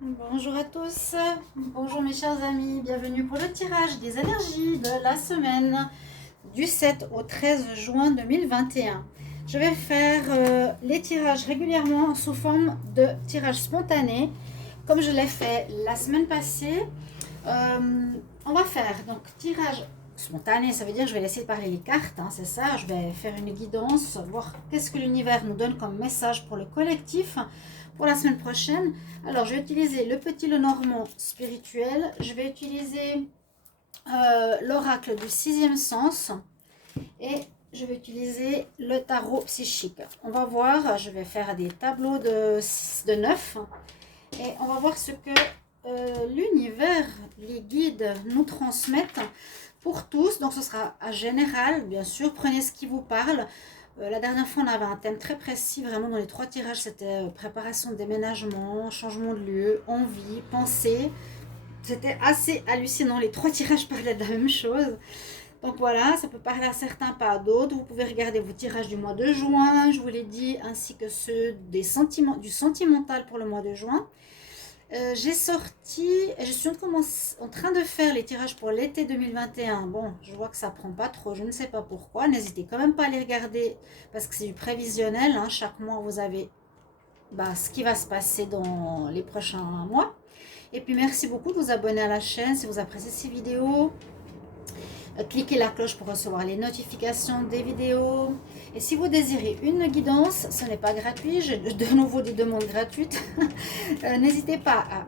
Bonjour à tous, bonjour mes chers amis, bienvenue pour le tirage des énergies de la semaine du 7 au 13 juin 2021. Je vais faire les tirages régulièrement sous forme de tirage spontané, comme je l'ai fait la semaine passée. On va faire donc tirage spontané, ça veut dire que je vais laisser parler les cartes, hein, c'est ça. Je vais faire une guidance, voir qu'est-ce que l'univers nous donne comme message pour le collectif pour la semaine prochaine. Alors, je vais utiliser le petit Lenormand spirituel, je vais utiliser l'oracle du sixième sens et je vais utiliser le tarot psychique. On va voir, je vais faire des tableaux de 9 et on va voir ce que l'univers, les guides nous transmettent pour tous. Donc ce sera à général, bien sûr, prenez ce qui vous parle. La dernière fois, on avait un thème très précis, vraiment dans les 3 tirages, c'était préparation de déménagement, changement de lieu, envie, pensée. C'était assez hallucinant, les 3 tirages parlaient de la même chose. Donc voilà, ça peut parler à certains, pas à d'autres. Vous pouvez regarder vos tirages du mois de juin, je vous l'ai dit, ainsi que ceux des sentiments, du sentimental pour le mois de juin. J'ai sorti, je suis en train de faire les tirages pour l'été 2021. Bon, je vois que ça prend pas trop, je ne sais pas pourquoi. N'hésitez quand même pas à les regarder parce que c'est du prévisionnel, hein. Chaque mois, vous avez ce qui va se passer dans les prochains mois. Et puis, merci beaucoup de vous abonner à la chaîne si vous appréciez ces vidéos. Cliquez la cloche pour recevoir les notifications des vidéos. Et si vous désirez une guidance, ce n'est pas gratuit. J'ai de nouveau des demandes gratuites. N'hésitez pas à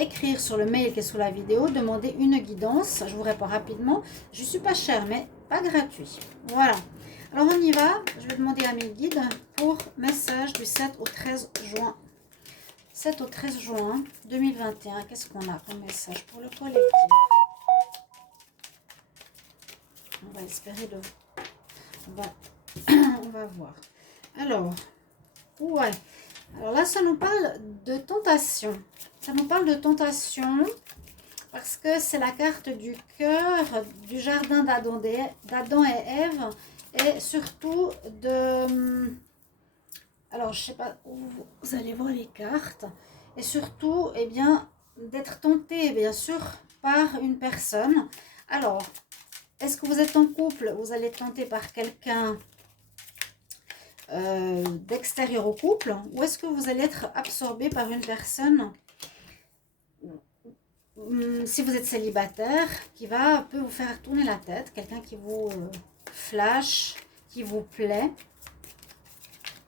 écrire sur le mail qui est sous la vidéo, demander une guidance. Je vous réponds rapidement. Je ne suis pas chère, mais pas gratuit. Voilà. Alors on y va. Je vais demander à mes guides pour message du 7 au 13 juin. 7 au 13 juin 2021. Qu'est-ce qu'on a comme message pour le collectif? On va espérer de... On va, on va voir. Alors, ouais. Alors là, ça nous parle de tentation. Ça nous parle de tentation parce que c'est la carte du cœur, du jardin d'Adam et Ève, et surtout de... Alors, je sais pas où vous allez voir les cartes. Et surtout, eh bien, d'être tenté, bien sûr, par une personne. Alors, est-ce que vous êtes en couple? Vous allez être tenté par quelqu'un d'extérieur au couple, ou est-ce que vous allez être absorbé par une personne, si vous êtes célibataire, qui peut vous faire tourner la tête, quelqu'un qui vous flash, qui vous plaît.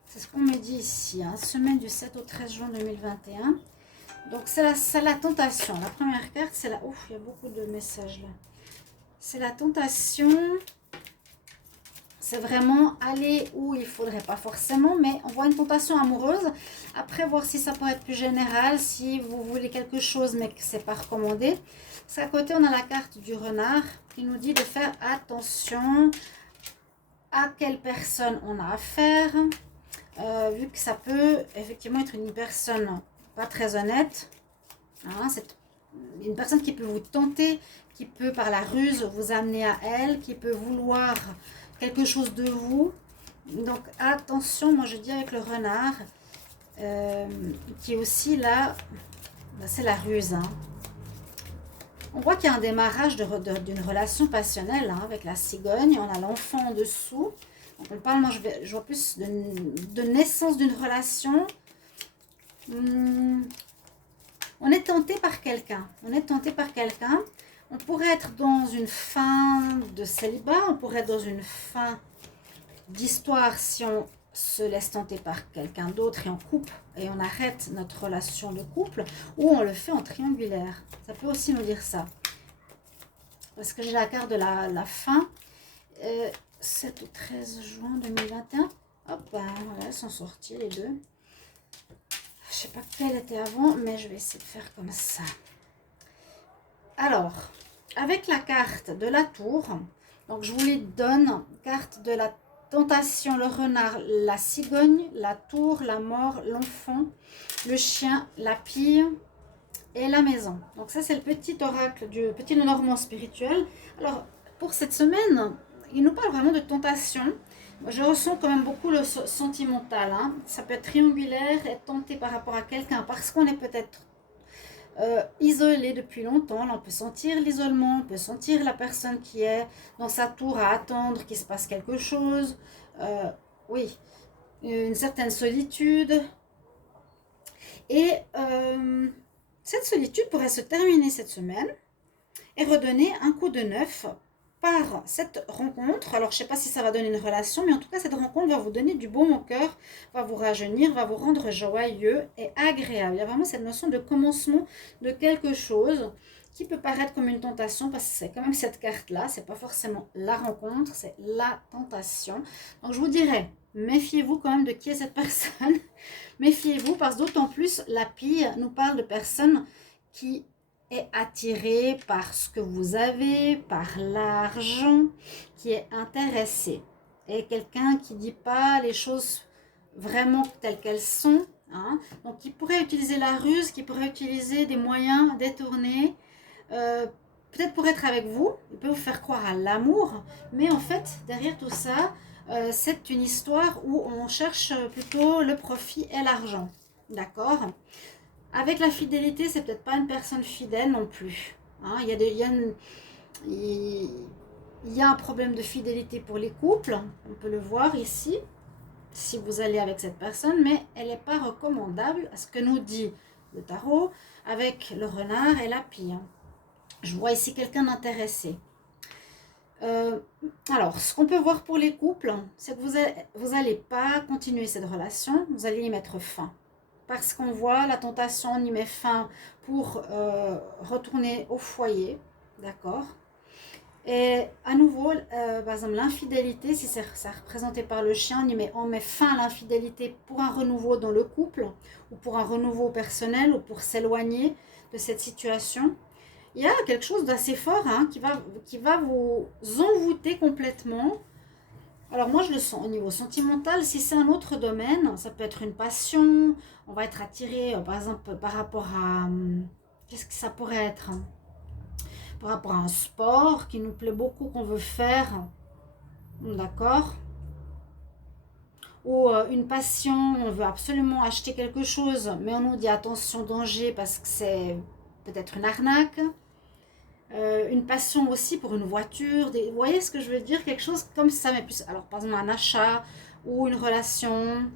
C'est ce qu'on me dit ici, hein, semaine du 7 au 13 juin 2021. Donc c'est la tentation. La première carte, c'est la... Ouf, il y a beaucoup de messages là. C'est la tentation. C'est vraiment aller où il ne faudrait pas forcément, mais on voit une tentation amoureuse. Après, voir si ça pourrait être plus général, si vous voulez quelque chose mais que ce n'est pas recommandé. Parce qu'à côté, on a la carte du renard qui nous dit de faire attention à quelle personne on a affaire. Vu que ça peut effectivement être une personne pas très honnête. Hein, c'est une personne qui peut vous tenter, qui peut par la ruse vous amener à elle, qui peut vouloir quelque chose de vous. Donc attention, moi je dis avec le renard, qui est aussi là, c'est la ruse. Hein. On voit qu'il y a un démarrage d'une relation passionnelle, hein, avec la cigogne. On a l'enfant en dessous. Donc on parle, moi je vois plus de naissance d'une relation. On est tenté par quelqu'un. On est tenté par quelqu'un. On pourrait être dans une fin de célibat. On pourrait être dans une fin d'histoire si on se laisse tenter par quelqu'un d'autre et on coupe et on arrête notre relation de couple, ou on le fait en triangulaire. Ça peut aussi nous dire ça. Parce que j'ai la carte de la fin. 7 au 13 juin 2021. Hop, ben voilà, elles sont sorties les deux. Je sais pas quelle était avant, mais je vais essayer de faire comme ça. Alors, avec la carte de la tour, donc je vous les donne, carte de la tentation, le renard, la cigogne, la tour, la mort, l'enfant, le chien, la pie et la maison. Donc ça, c'est le petit oracle du petit Lenormand spirituel. Alors, pour cette semaine, il nous parle vraiment de tentation. Je ressens quand même beaucoup le sentimental. Hein. Ça peut être triangulaire, être tenté par rapport à quelqu'un parce qu'on est peut-être isolé depuis longtemps. Là, on peut sentir l'isolement, on peut sentir la personne qui est dans sa tour à attendre qu'il se passe quelque chose. Oui, une certaine solitude. Et cette solitude pourrait se terminer cette semaine et redonner un coup de neuf par cette rencontre. Alors, je ne sais pas si ça va donner une relation, mais en tout cas, cette rencontre va vous donner du baume au cœur, va vous rajeunir, va vous rendre joyeux et agréable. Il y a vraiment cette notion de commencement de quelque chose qui peut paraître comme une tentation, parce que c'est quand même cette carte-là, c'est pas forcément la rencontre, c'est la tentation. Donc, je vous dirais, méfiez-vous quand même de qui est cette personne. Méfiez-vous, parce que d'autant plus, la pie nous parle de personnes qui est attiré par ce que vous avez, par l'argent, qui est intéressé. Et quelqu'un qui ne dit pas les choses vraiment telles qu'elles sont. Hein. Donc, qui pourrait utiliser la ruse, qui pourrait utiliser des moyens détournés, peut-être pour être avec vous, il peut vous faire croire à l'amour, mais en fait, derrière tout ça, c'est une histoire où on cherche plutôt le profit et l'argent. D'accord ? Avec la fidélité, c'est peut-être pas une personne fidèle non plus. Hein, il y a un problème de fidélité pour les couples. On peut le voir ici, si vous allez avec cette personne, mais elle n'est pas recommandable à ce que nous dit le tarot avec le renard et la pie. Je vois ici quelqu'un d'intéressé. Alors, ce qu'on peut voir pour les couples, c'est que vous n'allez pas continuer cette relation, vous allez y mettre fin. Parce qu'on voit la tentation, on y met fin pour retourner au foyer, d'accord. Et à nouveau, par exemple, l'infidélité, si c'est représenté par le chien, on met fin à l'infidélité pour un renouveau dans le couple, ou pour un renouveau personnel, ou pour s'éloigner de cette situation. Il y a quelque chose d'assez fort hein, qui va vous envoûter complètement. Alors moi je le sens au niveau sentimental, si c'est un autre domaine, ça peut être une passion, on va être attiré par exemple par rapport à, qu'est-ce que ça pourrait être, par rapport à un sport qui nous plaît beaucoup, qu'on veut faire, d'accord, ou une passion, on veut absolument acheter quelque chose, mais on nous dit attention danger parce que c'est peut-être une arnaque. Une passion aussi pour une voiture, vous voyez ce que je veux dire, quelque chose comme ça, mais plus, alors par exemple un achat ou une relation,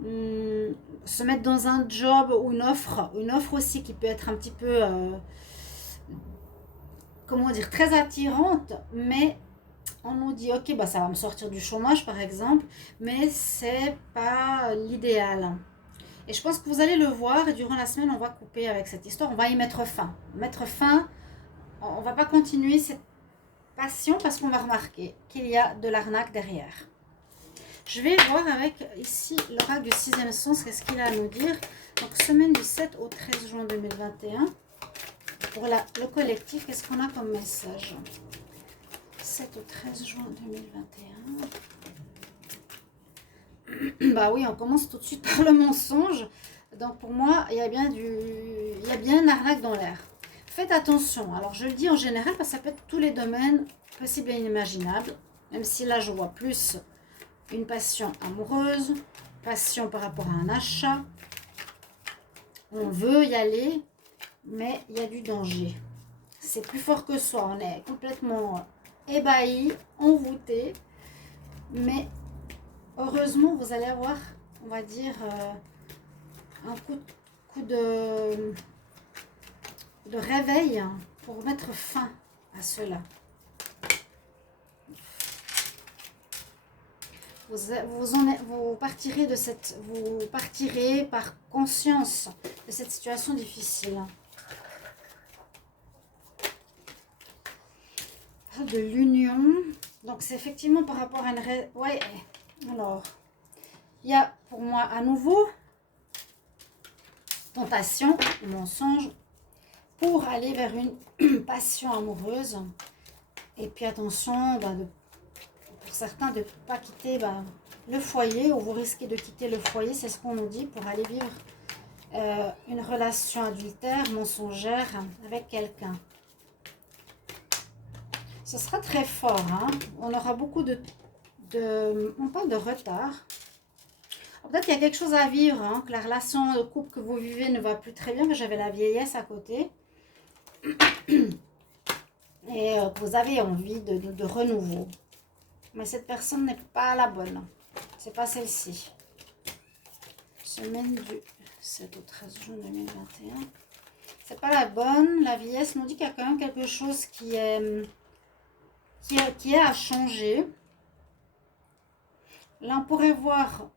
se mettre dans un job ou une offre aussi qui peut être un petit peu, comment dire, très attirante, mais on nous dit ok, bah ça va me sortir du chômage par exemple, mais c'est pas l'idéal. Et je pense que vous allez le voir et durant la semaine on va couper avec cette histoire, on va y mettre fin. On ne va pas continuer cette passion parce qu'on va remarquer qu'il y a de l'arnaque derrière. Je vais voir avec ici l'oracle du 6e sens, qu'est-ce qu'il a à nous dire. Donc semaine du 7 au 13 juin 2021. Pour le collectif, qu'est-ce qu'on a comme message? 7 au 13 juin 2021. Bah oui, on commence tout de suite par le mensonge. Donc pour moi, il y a bien une arnaque dans l'air. Faites attention. Alors, je le dis en général parce que ça peut être tous les domaines possibles et inimaginables. Même si là, je vois plus une passion amoureuse, passion par rapport à un achat. On veut y aller, mais il y a du danger. C'est plus fort que soi. On est complètement ébahi, envoûté. Mais heureusement, vous allez avoir, on va dire, un coup de réveil pour mettre fin à cela. Vous partirez par conscience de cette situation difficile. De l'union. Donc c'est effectivement par rapport à une... Ouais, alors, il y a pour moi à nouveau tentation, mensonge, pour aller vers une passion amoureuse. Et puis attention, pour certains, de ne pas quitter le foyer, ou vous risquez de quitter le foyer, c'est ce qu'on nous dit, pour aller vivre une relation adultère, mensongère avec quelqu'un. Ce sera très fort, hein. On aura beaucoup on parle de retard. Peut-être qu'il y a quelque chose à vivre, hein, que la relation de couple que vous vivez ne va plus très bien, mais j'avais la vieillesse à côté. Et vous avez envie de renouveau. Mais cette personne n'est pas la bonne. C'est pas celle-ci. Semaine du 7 au 13 juin 2021. C'est pas la bonne. La vieillesse nous dit qu'il y a quand même quelque chose qui est à changer. Là, on pourrait voir,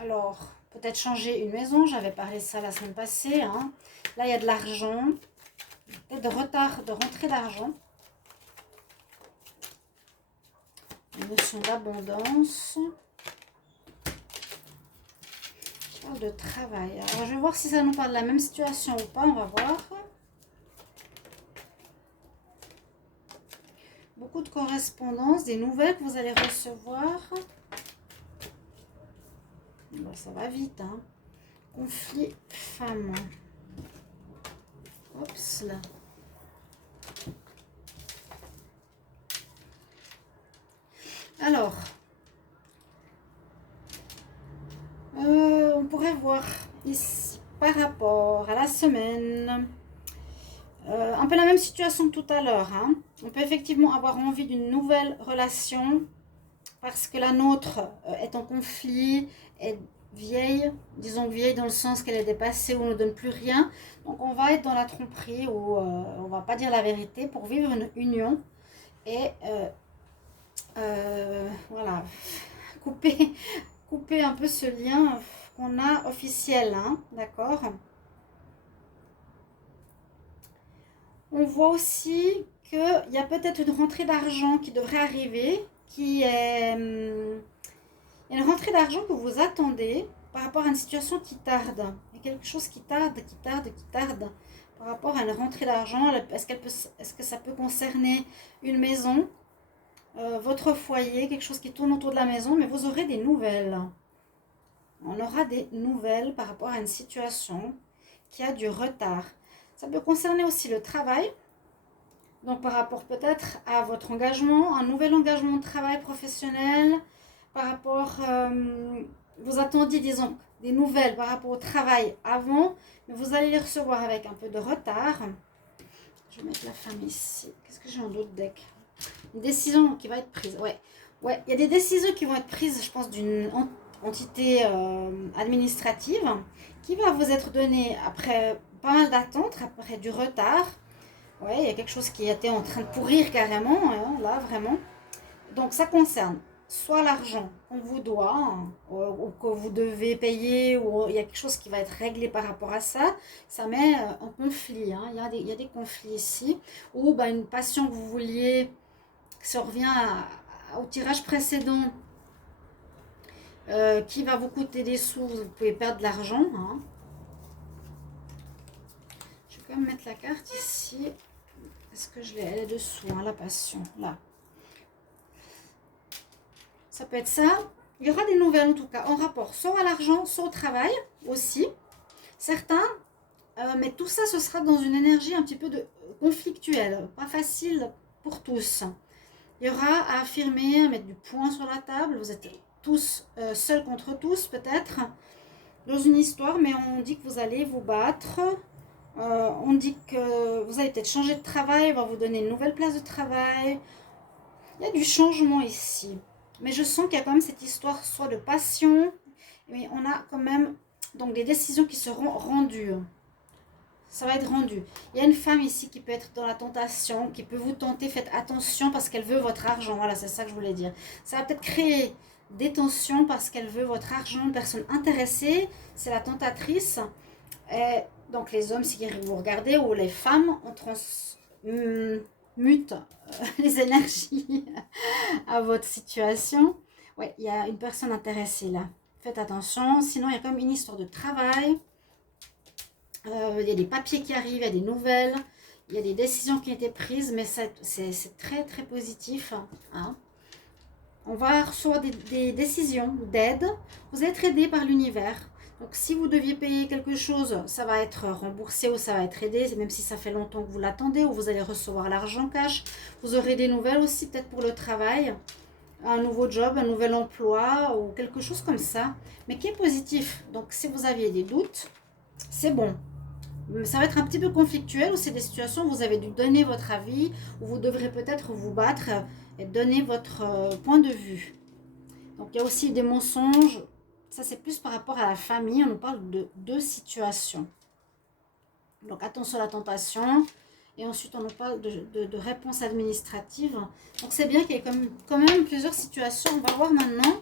alors, peut-être changer une maison. J'avais parlé de ça la semaine passée. Hein. Là, il y a de l'argent. Peut-être de retard, de rentrée d'argent. Une notion d'abondance. Je parle de travail. Alors, je vais voir si ça nous parle de la même situation ou pas. On va voir. Beaucoup de correspondances, des nouvelles que vous allez recevoir. Bon, ça va vite, hein. Conflit femme. Oups, là. Alors, on pourrait voir ici, par rapport à la semaine, un peu la même situation que tout à l'heure. Hein. On peut effectivement avoir envie d'une nouvelle relation parce que la nôtre est en conflit, est vieille, disons vieille dans le sens qu'elle est dépassée ou ne donne plus rien. Donc on va être dans la tromperie ou on va pas dire la vérité pour vivre une union et voilà, couper un peu ce lien qu'on a officiel, hein, d'accord. On voit aussi qu'il y a peut-être une rentrée d'argent qui devrait arriver, qui est une rentrée d'argent que vous attendez par rapport à une situation qui tarde. Il y a quelque chose qui tarde par rapport à une rentrée d'argent. Est-ce que ça peut concerner une maison, votre foyer, quelque chose qui tourne autour de la maison, mais vous aurez des nouvelles. On aura des nouvelles par rapport à une situation qui a du retard. Ça peut concerner aussi le travail. Donc par rapport peut-être à votre engagement, un nouvel engagement de travail professionnel, par rapport, vous attendiez disons des nouvelles par rapport au travail avant, mais vous allez les recevoir avec un peu de retard. Je vais mettre la femme ici. Qu'est-ce que j'ai en autre deck? Une décision qui va être prise. Ouais, il y a des décisions qui vont être prises, je pense, d'une entité administrative qui va vous être donnée après pas mal d'attentes, après du retard. Ouais, il y a quelque chose qui était en train de pourrir carrément, hein, là, vraiment. Donc, ça concerne soit l'argent qu'on vous doit, hein, ou que vous devez payer, ou il y a quelque chose qui va être réglé par rapport à ça. Ça met en conflit, hein. Il y a des conflits ici. Ou ben, une passion que vous vouliez, ça revient au tirage précédent, qui va vous coûter des sous, vous pouvez perdre de l'argent. Hein. Je vais quand même mettre la carte ici. Est-ce que je l'ai? Elle est dessous, hein, la passion, là. Ça peut être ça. Il y aura des nouvelles en tout cas en rapport soit à l'argent, soit au travail aussi. Certains, mais tout ça, ce sera dans une énergie un petit peu de conflictuelle, pas facile pour tous. Il y aura à affirmer, à mettre du poing sur la table. Vous êtes tous seuls contre tous peut-être dans une histoire, mais on dit que vous allez vous battre. On dit que vous allez peut-être changer de travail, on va vous donner une nouvelle place de travail. Il y a du changement ici. Mais je sens qu'il y a quand même cette histoire soit de passion, mais on a quand même donc des décisions qui seront rendues. Ça va être rendu. Il y a une femme ici qui peut être dans la tentation, qui peut vous tenter. Faites attention parce qu'elle veut votre argent. Voilà, c'est ça que je voulais dire. Ça va peut-être créer des tensions parce qu'elle veut votre argent. Une personne intéressée, c'est la tentatrice. Et donc les hommes, si vous regardez, ou les femmes, on transmute les énergies à votre situation. Oui, il y a une personne intéressée là. Faites attention. Sinon, il y a quand même une histoire de travail. Il y a des papiers qui arrivent, il y a des nouvelles, il y a des décisions qui ont été prises, mais c'est très très positif. Hein. On va recevoir des décisions d'aide. Vous êtes aidé par l'univers. Donc si vous deviez payer quelque chose, ça va être remboursé ou ça va être aidé, même si ça fait longtemps que vous l'attendez, ou vous allez recevoir l'argent cash. Vous aurez des nouvelles aussi, peut-être pour le travail. un nouveau job, un nouvel emploi ou quelque chose comme ça, mais qui est positif. Donc si vous aviez des doutes, c'est bon. Ça va être un petit peu conflictuel ou c'est des situations où vous avez dû donner votre avis, où vous devrez peut-être vous battre et donner votre point de vue. Donc il y a aussi des mensonges, ça c'est plus par rapport à la famille, on nous parle de deux situations. Donc attention à la tentation, et ensuite on nous parle de réponses administratives. Donc c'est bien qu'il y ait quand même plusieurs situations. On va voir maintenant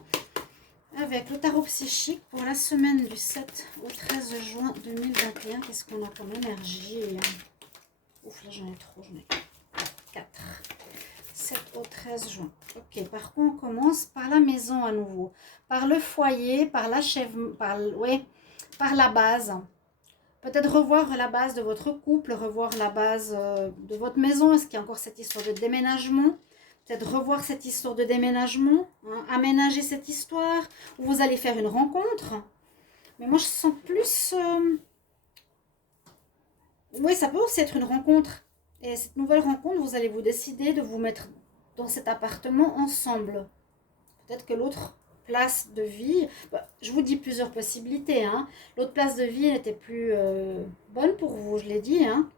avec le tarot psychique pour la semaine du 7 au 13 juin 2021. Qu'est-ce qu'on a comme énergie? Ouf, là j'en ai trop, j'en ai 4. 7 au 13 juin. Ok, par contre on commence par la maison à nouveau. Par le foyer, par l'achèvement, par la base. Peut-être revoir la base de votre couple, revoir la base de votre maison. Est-ce qu'il y a encore cette histoire de déménagement? Peut-être revoir cette histoire de déménagement, hein, aménager cette histoire, où vous allez faire une rencontre. Mais moi, je sens plus... Oui, ça peut aussi être une rencontre. Et cette nouvelle rencontre, vous allez vous décider de vous mettre dans cet appartement ensemble. Peut-être que l'autre place de vie, je vous dis plusieurs possibilités, hein. L'autre place de vie n'était plus bonne pour vous, je l'ai dit, hein.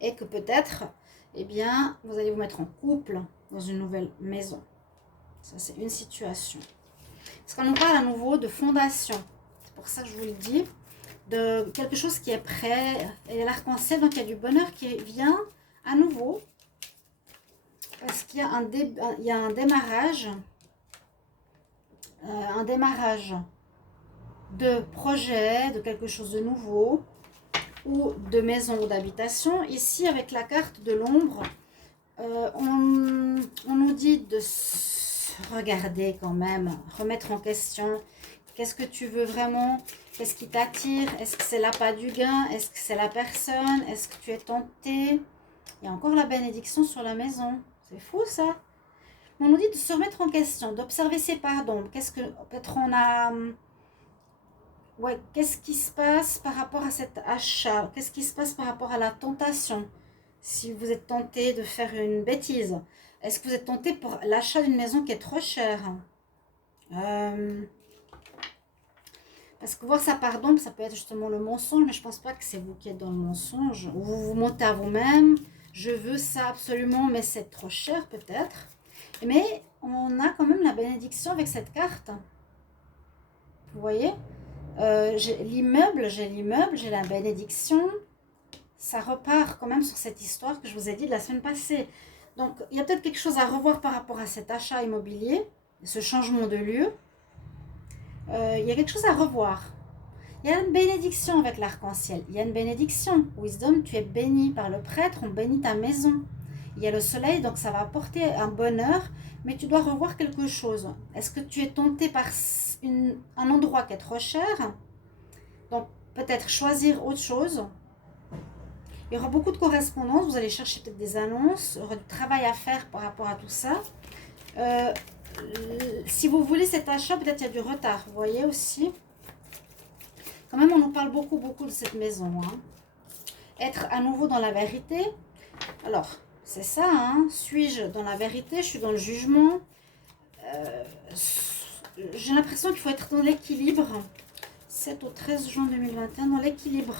Et que peut-être, eh bien, vous allez vous mettre en couple dans une nouvelle maison. Ça, c'est une situation. Parce qu'on nous parle à nouveau de fondation. C'est pour ça que je vous le dis. De quelque chose qui est prêt. Et l'arc-en-ciel, donc il y a du bonheur qui vient à nouveau. Parce qu'il y a un démarrage. Un démarrage de projet, de quelque chose de nouveau, ou de maison ou d'habitation. Ici, avec la carte de l'ombre, on nous dit de se regarder quand même, remettre en question. Qu'est-ce que tu veux vraiment? Qu'est-ce qui t'attire? Est-ce que c'est l'appât du gain? Est-ce que c'est la personne? Est-ce que tu es tenté? Il y a encore la bénédiction sur la maison. C'est fou ça. On nous dit de se remettre en question, d'observer ses parts d'ombre. Qu'est-ce que peut-être on a... Ouais, qu'est-ce qui se passe par rapport à cet achat? Qu'est-ce qui se passe par rapport à la tentation? Si vous êtes tenté de faire une bêtise, est-ce que vous êtes tenté pour l'achat d'une maison qui est trop chère? Parce que voir sa part d'ombre, ça peut être justement le mensonge, mais je pense pas que c'est vous qui êtes dans le mensonge. Ou vous vous mentez à vous-même, je veux ça absolument, mais c'est trop cher peut-être. Mais on a quand même la bénédiction avec cette carte. Vous voyez, j'ai l'immeuble, j'ai la bénédiction. Ça repart quand même sur cette histoire que je vous ai dit de la semaine passée. Donc, il y a peut-être quelque chose à revoir par rapport à cet achat immobilier, ce changement de lieu. Il y a quelque chose à revoir. Il y a une bénédiction avec l'arc-en-ciel. Il y a une bénédiction. Wisdom, tu es béni par le prêtre, on bénit ta maison. Il y a le soleil, donc ça va apporter un bonheur, mais tu dois revoir quelque chose. Est-ce que tu es tenté par un endroit qui est trop cher? Donc peut-être choisir autre chose. Il y aura beaucoup de correspondances, vous allez chercher peut-être des annonces, il y aura du travail à faire par rapport à tout ça. Si vous voulez cet achat, peut-être il y a du retard, vous voyez aussi. Quand même, on nous parle beaucoup de cette maison. Hein. Être à nouveau dans la vérité. Alors, c'est ça, hein. Suis-je dans la vérité? Je suis dans le jugement. J'ai l'impression qu'il faut être dans l'équilibre. 7 au 13 juin 2021, dans l'équilibre.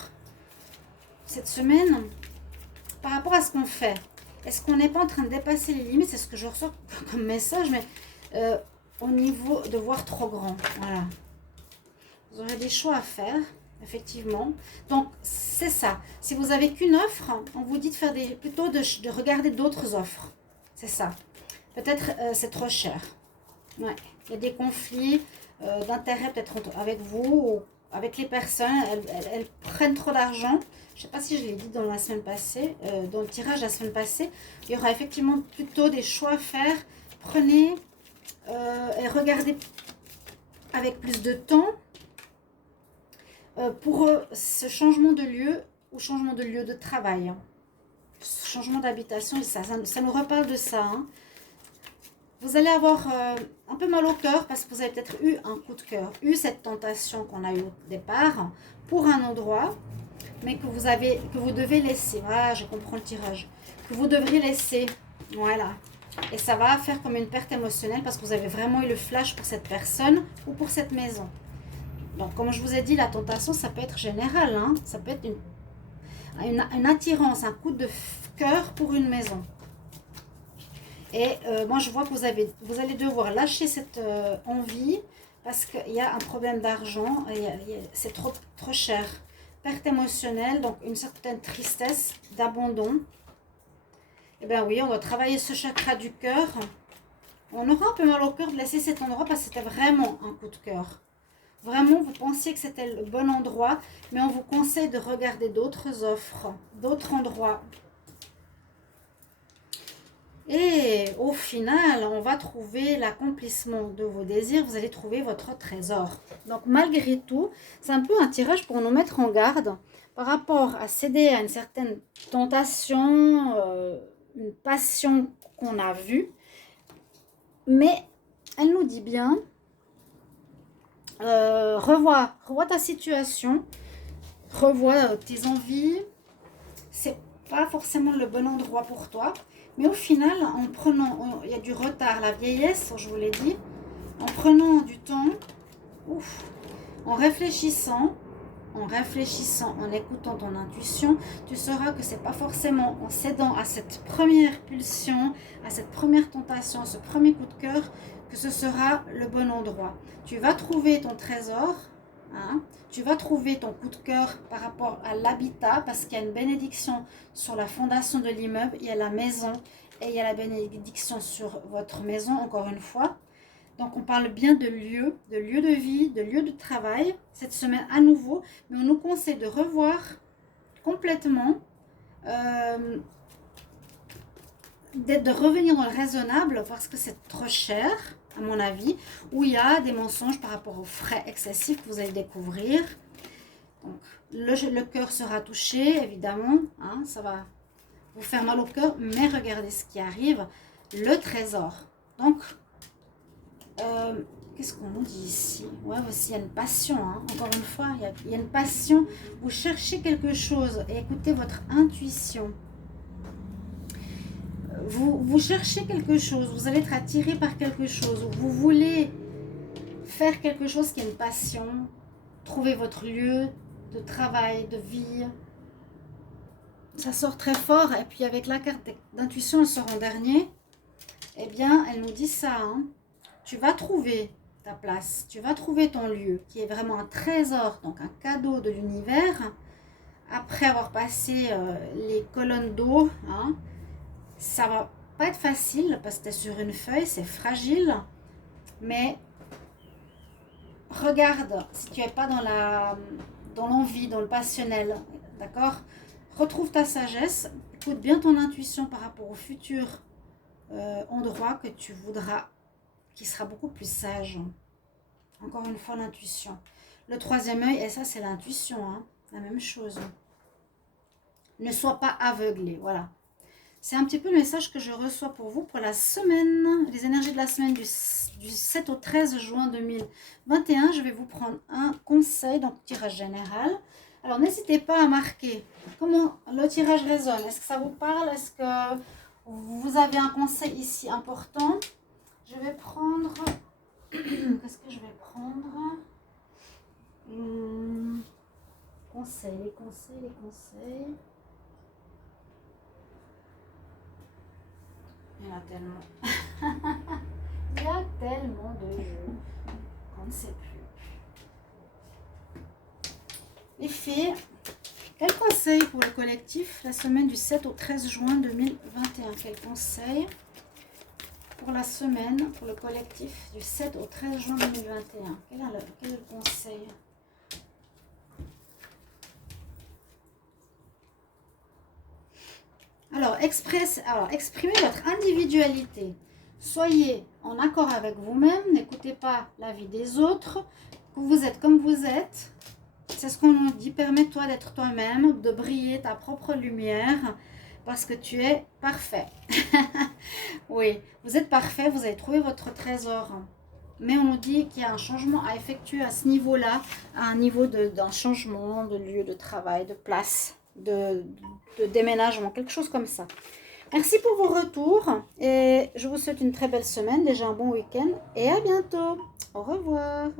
Cette semaine, par rapport à ce qu'on fait, est-ce qu'on n'est pas en train de dépasser les limites? C'est ce que je reçois comme message, mais au niveau de voir trop grand. Voilà. Vous aurez des choix à faire, effectivement. Donc, c'est ça. Si vous n'avez qu'une offre, on vous dit de faire plutôt de regarder d'autres offres. C'est ça. Peut-être c'est trop cher. Ouais. Il y a des conflits d'intérêt peut-être avec vous ou avec les personnes. Elles prennent trop d'argent. Je ne sais pas si je l'ai dit dans la semaine passée, dans le tirage la semaine passée. Il y aura effectivement plutôt des choix à faire. Prenez et regardez avec plus de temps. Pour ce changement de lieu ou changement de lieu de travail, changement d'habitation, ça nous reparle de ça. Hein. Vous allez avoir un peu mal au cœur parce que vous avez peut-être eu un coup de cœur, eu cette tentation qu'on a eu au départ pour un endroit, mais que vous devez laisser. Voilà, je comprends le tirage. Que vous devriez laisser. Voilà. Et ça va faire comme une perte émotionnelle parce que vous avez vraiment eu le flash pour cette personne ou pour cette maison. Donc, comme je vous ai dit, la tentation, ça peut être général, hein. Ça peut être une attirance, un coup de cœur pour une maison. Et moi, je vois que vous allez devoir lâcher cette envie parce qu'il y a un problème d'argent, c'est trop cher. Perte émotionnelle, donc une certaine tristesse, d'abandon. Eh bien oui, on doit travailler ce chakra du cœur. On aura un peu mal au cœur de laisser cet endroit parce que c'était vraiment un coup de cœur. Vraiment, vous pensiez que c'était le bon endroit, mais on vous conseille de regarder d'autres offres, d'autres endroits. Et au final, on va trouver l'accomplissement de vos désirs, vous allez trouver votre trésor. Donc malgré tout, c'est un peu un tirage pour nous mettre en garde par rapport à céder à une certaine tentation, une passion qu'on a vue. Mais elle nous dit bien, revois ta situation, revois tes envies. C'est pas forcément le bon endroit pour toi. Mais au final, il y a du retard, la vieillesse, je vous l'ai dit, en prenant du temps, en réfléchissant, en écoutant ton intuition, tu sauras que c'est pas forcément en cédant à cette première pulsion, à cette première tentation, ce premier coup de cœur, que ce sera le bon endroit. Tu vas trouver ton trésor, hein, tu vas trouver ton coup de cœur par rapport à l'habitat, parce qu'il y a une bénédiction sur la fondation de l'immeuble, il y a la maison et il y a la bénédiction sur votre maison, encore une fois. Donc, on parle bien de lieu de vie, de lieu de travail, cette semaine à nouveau. Mais on nous conseille de revoir complètement, de revenir dans le raisonnable parce que c'est trop cher, à mon avis, où il y a des mensonges par rapport aux frais excessifs que vous allez découvrir. Donc, le cœur sera touché, évidemment, hein, ça va vous faire mal au cœur, mais regardez ce qui arrive, le trésor. Donc, qu'est-ce qu'on nous dit ici? Ouais, aussi, il y a une passion, hein. Encore une fois, il y a une passion. Vous cherchez quelque chose et écoutez votre intuition. Vous cherchez quelque chose, vous allez être attiré par quelque chose, vous voulez faire quelque chose qui est une passion, trouver votre lieu de travail, de vie. Ça sort très fort, et puis avec la carte d'intuition, elle sort en dernier. Eh bien, elle nous dit ça, hein. Tu vas trouver ta place, tu vas trouver ton lieu, qui est vraiment un trésor, donc un cadeau de l'univers. Après avoir passé les colonnes d'eau, hein, ça va pas être facile parce que tu es sur une feuille, c'est fragile. Mais regarde, si tu n'es pas dans l'envie, dans le passionnel, d'accord? Retrouve ta sagesse, écoute bien ton intuition par rapport au futur endroit que tu voudras, qui sera beaucoup plus sage. Encore une fois, l'intuition. Le troisième œil, et ça c'est l'intuition, hein, la même chose. Ne sois pas aveuglé, voilà. C'est un petit peu le message que je reçois pour vous pour la semaine, les énergies de la semaine du 7 au 13 juin 2021. Je vais vous prendre un conseil, donc tirage général. Alors n'hésitez pas à marquer comment le tirage résonne. Est-ce que ça vous parle? Est-ce que vous avez un conseil ici important? Je vais prendre... Qu'est-ce que je vais prendre? Conseils, les conseils. Il y en a tellement. Il y a tellement de jeux qu'on ne sait plus. Les filles, quel conseil pour le collectif la semaine du 7 au 13 juin 2021? Quel conseil pour la semaine pour le collectif du 7 au 13 juin 2021? Quel est le conseil? Alors, exprimez votre individualité. Soyez en accord avec vous-même. N'écoutez pas l'avis des autres. Que vous êtes comme vous êtes. C'est ce qu'on nous dit. Permets-toi d'être toi-même, de briller ta propre lumière. Parce que tu es parfait. Oui, vous êtes parfait. Vous avez trouvé votre trésor. Mais on nous dit qu'il y a un changement à effectuer à ce niveau-là. À un niveau d'un changement de lieu de travail, de place. De déménagement, quelque chose comme ça. Merci pour vos retours et je vous souhaite une très belle semaine, déjà un bon week-end et à bientôt. Au revoir.